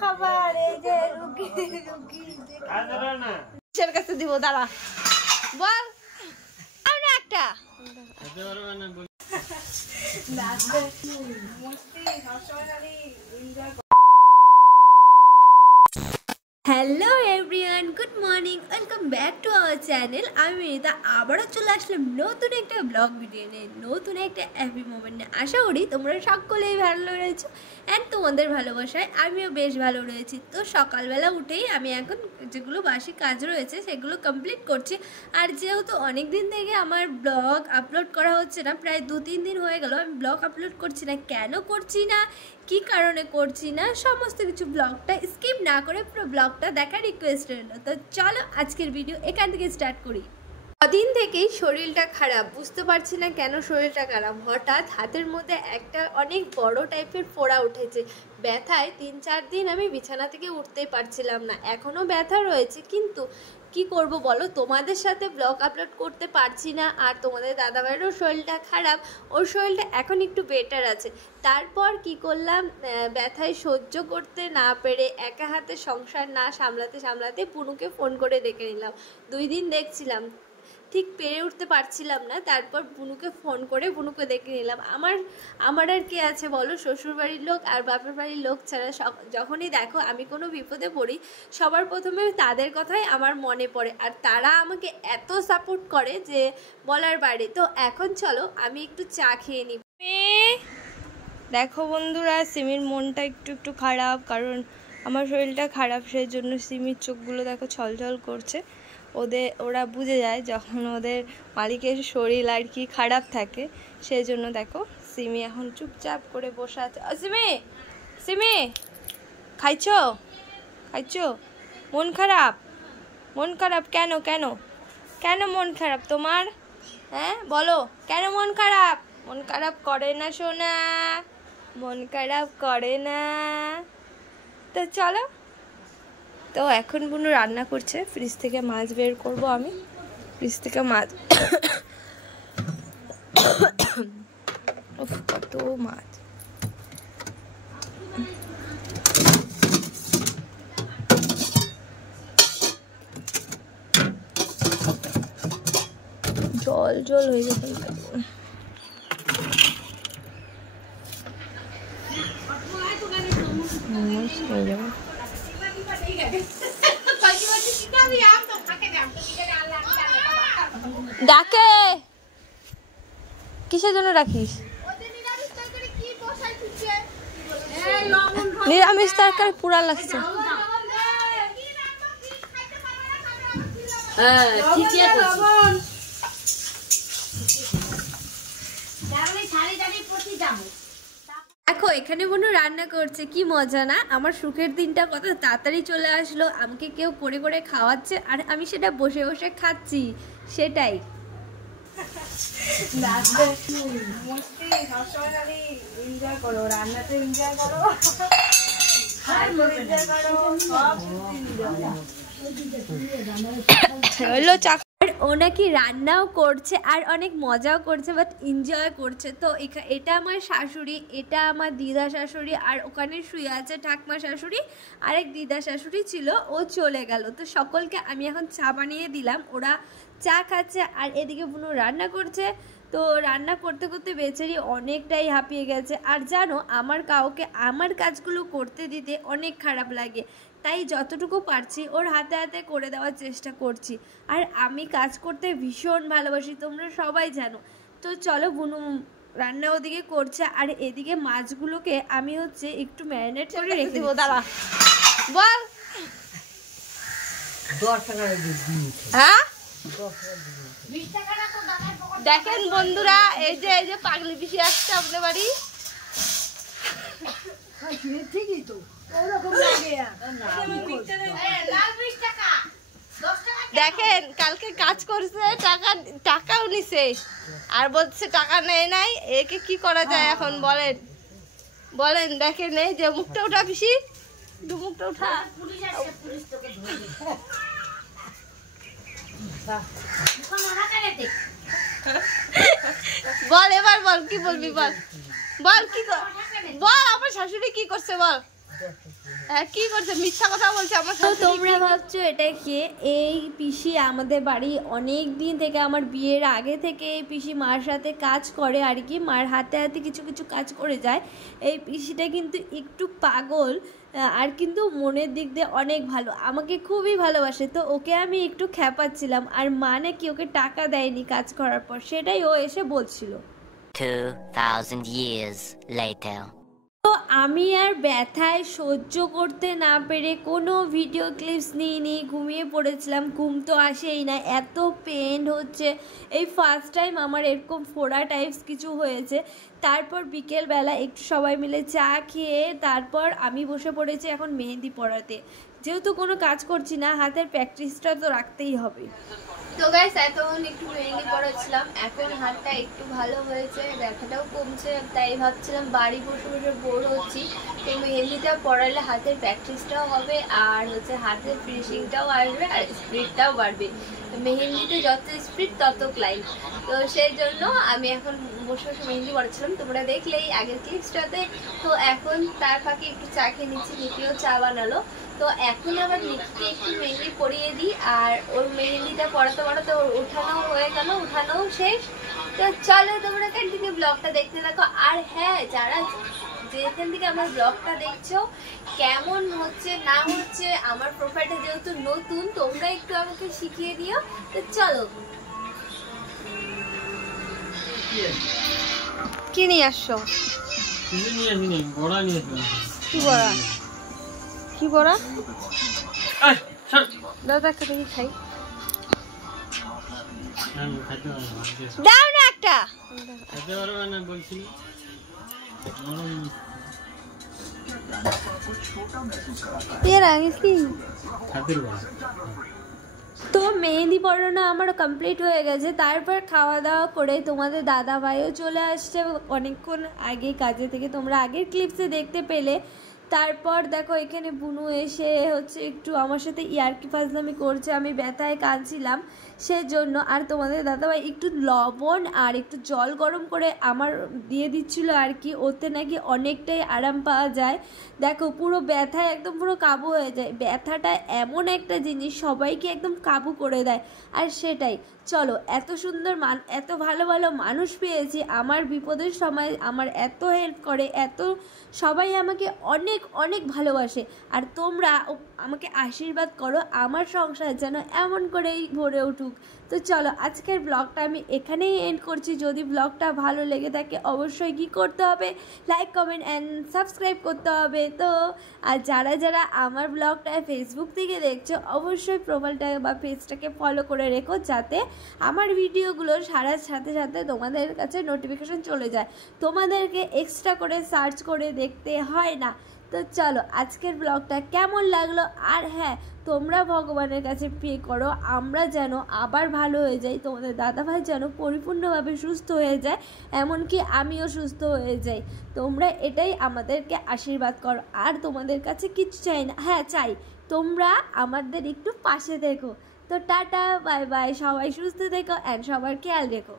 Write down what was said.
খাবার এই যে রুগী কাছে দিব দাঁড়া বল একটা hello everyone, good morning, welcome back to our channel. আমি মেরিতা আবারও চলে আসলাম নতুন একটা ব্লগ ভিডিও নিয়ে, নতুন একটা হ্যাপি মোমেন্ট নিয়ে। আশা করি তোমরা সকলেই ভালো রয়েছো অ্যান্ড তোমাদের ভালোবাসায় আমিও বেশ ভালো রয়েছি। তো সকালবেলা উঠেই আমি এখন যেগুলো বাসি কাজ রয়েছে সেগুলো কমপ্লিট করছি। আর যেহেতু অনেক দিন থেকে আমার ব্লগ আপলোড করা হচ্ছে না, প্রায় 2-3 দিন হয়ে গেল আমি ব্লগ আপলোড করছি না। কেন করছি না, কী কারণে করছি না, সমস্ত কিছু ব্লগটা স্কিপ না করে পুরো ব্লগটা দেখার রিকোয়েস্ট রইল। তো চলো আজকের ভিডিও এখান থেকে স্টার্ট করি। কদিন থেকেই শরীরটা খারাপ, বুঝতে পারছি না কেন শরীরটা খারাপ। হঠাৎ হাতের মধ্যে একটা অনেক বড় টাইপের ফোড়া উঠেছে, ব্যথায় 3-4 দিন আমি বিছানা থেকে উঠতেই পারছিলাম না। এখনও ব্যথা রয়েছে, কিন্তু কি করব বলো, তোমাদের সাথে ব্লগ আপলোড করতে পারছি না। আর তোমাদের দাদাভাইয়েরও শরীরটা খারাপ, ওর শরীরটা এখন একটু বেটার আছে। তারপর কি করলাম, ব্যথায় সহ্য করতে না পেরে একা হাতে সংসার না সামলাতে পুনুকে ফোন করে ডেকে নিলাম। 2 দিন দেখছিলাম, ঠিক পেরে উঠতে পারছিলাম না। তারপর বুনুকে ফোন করে বুনুকে দেখে নিলাম। আমার আর কে আছে বলো, শ্বশুরবাড়ির লোক আর বাপের বাড়ির লোক ছাড়া যখনই দেখো আমি কোনো বিপদে পড়ি, সবার প্রথমে তাদের কথাই আমার মনে পড়ে। আর তারা আমাকে এত সাপোর্ট করে যে বলার বাইরে। তো এখন চলো আমি একটু চা খেয়ে নিই। দেখো বন্ধুরা, সিমির মনটা একটু খারাপ, কারণ আমার শরীরটা খারাপ, সেই জন্য সিমির চোখগুলো দেখো ছলছল করছে। ওরা বুঝে যায় যখন ওদের মালিকের শরীর আর কি খারাপ থাকে, সেই জন্য দেখো সিমি এখন চুপচাপ করে বসে আছে। সিমি খাইছো মন খারাপ কেন মন খারাপ তোমার? হ্যাঁ বলো, কেন মন খারাপ করে না সোনা, মন খারাপ করে না। তো চলো, তো এখন বুনু রান্না করছে, ফ্রিজ থেকে মাছ বের করব আমি। ফ্রিজ থেকে মাছ কত মাছ, জল হয়ে গেছে। ডাকে কিসের জন্য রাখিস? নিরামিষ তরকারি পুরা লাগছে। দেখো এখানে বোনু রান্না করছে, কি মজা না? আমার সুখের দিনটা কত তাড়াতাড়ি চলে আসলো। আমাকে কেউ করে করে খাওয়াচ্ছে আর আমি সেটা বসে বসে খাচ্ছি, সেটাই। ও নাকি রান্নাও করছে আর অনেক মজাও করছে, বাট এনজয় করছে। তো এটা আমার শাশুড়ি, এটা আমার দিদা শাশুড়ি, আর ওখানে শুয়ে আছে ঠাকমা শাশুড়ি। আরেক দিদা শাশুড়ি ছিল, ও চলে গেল। তো সকলকে আমি এখন চা বানিয়ে দিলাম, ওরা চা খাচ্ছে আর এদিকে বুনু রান্না করছে। তো রান্না করতে করতে বেচারি অনেকটাই হাঁপিয়ে গেছে। আর জানো, আমার কাউকে আমার কাজগুলো করতে দিতে অনেক খারাপ লাগে, তাই যতটুকু পারছি ওর হাতে হাতে করে দেওয়ার চেষ্টা করছি। আর আমি কাজ করতে ভীষণ ভালোবাসি, তোমরা সবাই জানো। তো চলো, বুনু রান্না ওদিকে করছে আর এদিকে মাছগুলোকে আমি একটু ম্যারিনেট করে রেখে দেবো। দাঁড়া বল। হ্যাঁ দেখেন বন্ধুরা, এই যে পাগলি পিসি আসছে আপনার বাড়ি। ঠিকই তো, দেখেন কালকে কাজ করছে, টাকাও নিছে আর বলছে টাকা নেয় নাই। একে কি করা যায় এখন বলেন। দেখেন এই যে মুখটা উঠা পিসি, মুখটা উঠা। বল এবার বল, কি বলবি বল। বল কি বল আমার শাশুড়ি কি করছে বল। হ্যাঁ কি করছে, মিথ্যা কথা বলছে আমার শাশুড়ি। তোমরা ভাবছো এটা কে? এই পিসি আমাদের বাড়ি অনেক দিন থেকে, আমার বিয়ের আগে থেকে এই পিসি মার সাথে কাজ করে আর কি, মার হাতে হাতে কিছু কিছু কাজ করে যায়। এই পিসিটা কিন্তু একটু পাগল আর কিন্তু মনের দিক দিয়ে অনেক ভালো, আমাকে খুবই ভালোবাসে। তো ওকে আমি একটু খ্যাপাচ্ছিলাম, আর মা নাকি ওকে টাকা দেয়নি কাজ করার পর, সেটাই ও এসে বলছিল। 2000 years later. তো আমি আর ব্যথায় সহ্য করতে না পেরে কোনো ভিডিও ক্লিপস নিইনি, ঘুমিয়ে পড়েছিলাম। ঘুম তো আসেই না, এত পেন হচ্ছে। এই ফার্স্ট টাইম আমার এরকম ফোড়া টাইপস কিছু হয়েছে। তারপর বিকেলবেলা একটু সবাই মিলে চা খেয়ে তারপর আমি বসে পড়েছি এখন মেহেন্দি পড়াতে। যেহেতু কোনো কাজ করছি না, হাতের প্র্যাকটিসটা তো রাখতেই হবে। তো গাইস এতক্ষণ একটু মেহেন্দি পড়াচ্ছিলাম, এখন হাতটা একটু ভালো হয়েছে, ব্যথাটাও কমছে। তাই ভাবছিলাম বাড়ি বসে বসে বোর হচ্ছি, তো মেহেন্দিটা পড়ালে হাতের প্র্যাকটিসটাও হবে আর হচ্ছে হাতের ফিনিশিংটাও আসবে আর স্পিডটাও বাড়বে। মেহেন্দিতে যত স্পিড তত ক্লাইম। তো সেই জন্য আমি এখন বসে বসে মেহেন্দি পড়াচ্ছিলাম, তোমরা দেখলেই আগের ক্লিপসটাতে। তো এখন তার ফাঁকে একটু চা খেয়ে নিচ্ছি, নিকিও চা বানালো। তো এখন আবার নিকিকে একটু মেহেন্দি পরিয়ে দিই, আর ওর মেহেন্দিটা পড়াতে পড়াতে ওর উঠানো হয়ে গেল, উঠানোও শেষ। তো চলো তোমরা কন্টিনিউ ব্লগটা দেখতে থাকো। আর হ্যাঁ, যারা যেখান থেকে আমার ব্লগটা দেখছো, কেমন হচ্ছে না হচ্ছে, আমার প্রোফাইলটা যেহেতু নতুন, তোমরা একটু আমাকে শিখিয়ে দিও। তো চলো। কি নিয়ে আসছো? কি বড়া? কি বড়া? দাদা একটা দেখি খাই, দাও না একটা। তো মেহেন্দি পড়ানো আমার কমপ্লিট হয়ে গেছে। তারপর খাওয়া দাওয়া করে তোমাদের দাদা ভাইও চলে আসছে অনেকক্ষণ আগে কাজে থেকে, তোমরা আগের ক্লিপসে দেখতে পেলে। তারপর দেখো এখানে বুনু এসে হচ্ছে একটু আমার সাথে ইয়ার্কি ফাজলামি করছে, আমি ব্যথায় কাঁদছিলাম সেজন্য। আর তোমাদের দাদাভাই একটু লবণ আর একটু জল গরম করে আমার দিয়ে দিচ্ছিল আর কি, ওতে নাকি অনেকটাই আরাম পাওয়া যায়। দেখো পুরো ব্যথায় একদম পুরো কাবু হয়ে যায়। ব্যথাটা এমন একটা জিনিস সবাইকে একদম কাবু করে দেয়, আর সেটাই। চলো, এত সুন্দর এত ভালো ভালো মানুষ পেয়েছি আমার বিপদের সময়, আমার এত হেল্প করে, এত সবাই আমাকে অনেক অনেক ভালোবাসে। আর তোমরা আমাকে আশীর্বাদ করো আমার সংসার যেন এমন করেই ভরে উঠুক। তো চলো, আজকের ব্লগটা আমি এখানেই এন্ড করছি। যদি ব্লগটা ভালো লেগে থাকে অবশ্যই কি করতে হবে, লাইক কমেন্ট অ্যান্ড সাবস্ক্রাইব করতে হবে। তো আর যারা যারা আমার ব্লগটা ফেসবুক থেকে দেখছো, অবশ্যই প্রোফাইলটাকে বা পেজটাকে ফলো করে রেখো, যাতে আমার ভিডিওগুলো সারার সাথে সাথে তোমাদের কাছে নোটিফিকেশন চলে যায়, তোমাদেরকে এক্সট্রা করে সার্চ করে দেখতে হয় না। তো চলো, আজকের ব্লগটা কেমন লাগলো? আর হ্যাঁ, তোমরা ভগবানের কাছে প্রে করো আমরা যেন আবার ভালো হয়ে যাই, তোমাদের দাদাভাই যেন পরিপূর্ণভাবে সুস্থ হয়ে যায়, এমনকি আমিও সুস্থ হয়ে যাই। তোমরা এটাই আমাদেরকে আশীর্বাদ করো। আর তোমাদের কাছে কিছু চাই না, হ্যাঁ চাই তোমরা আমাদের একটু পাশে দেখো। তো টাটা, বাই বাই, সবাই সুস্থ থেকো অ্যান্ড সবার খেয়াল রেখো।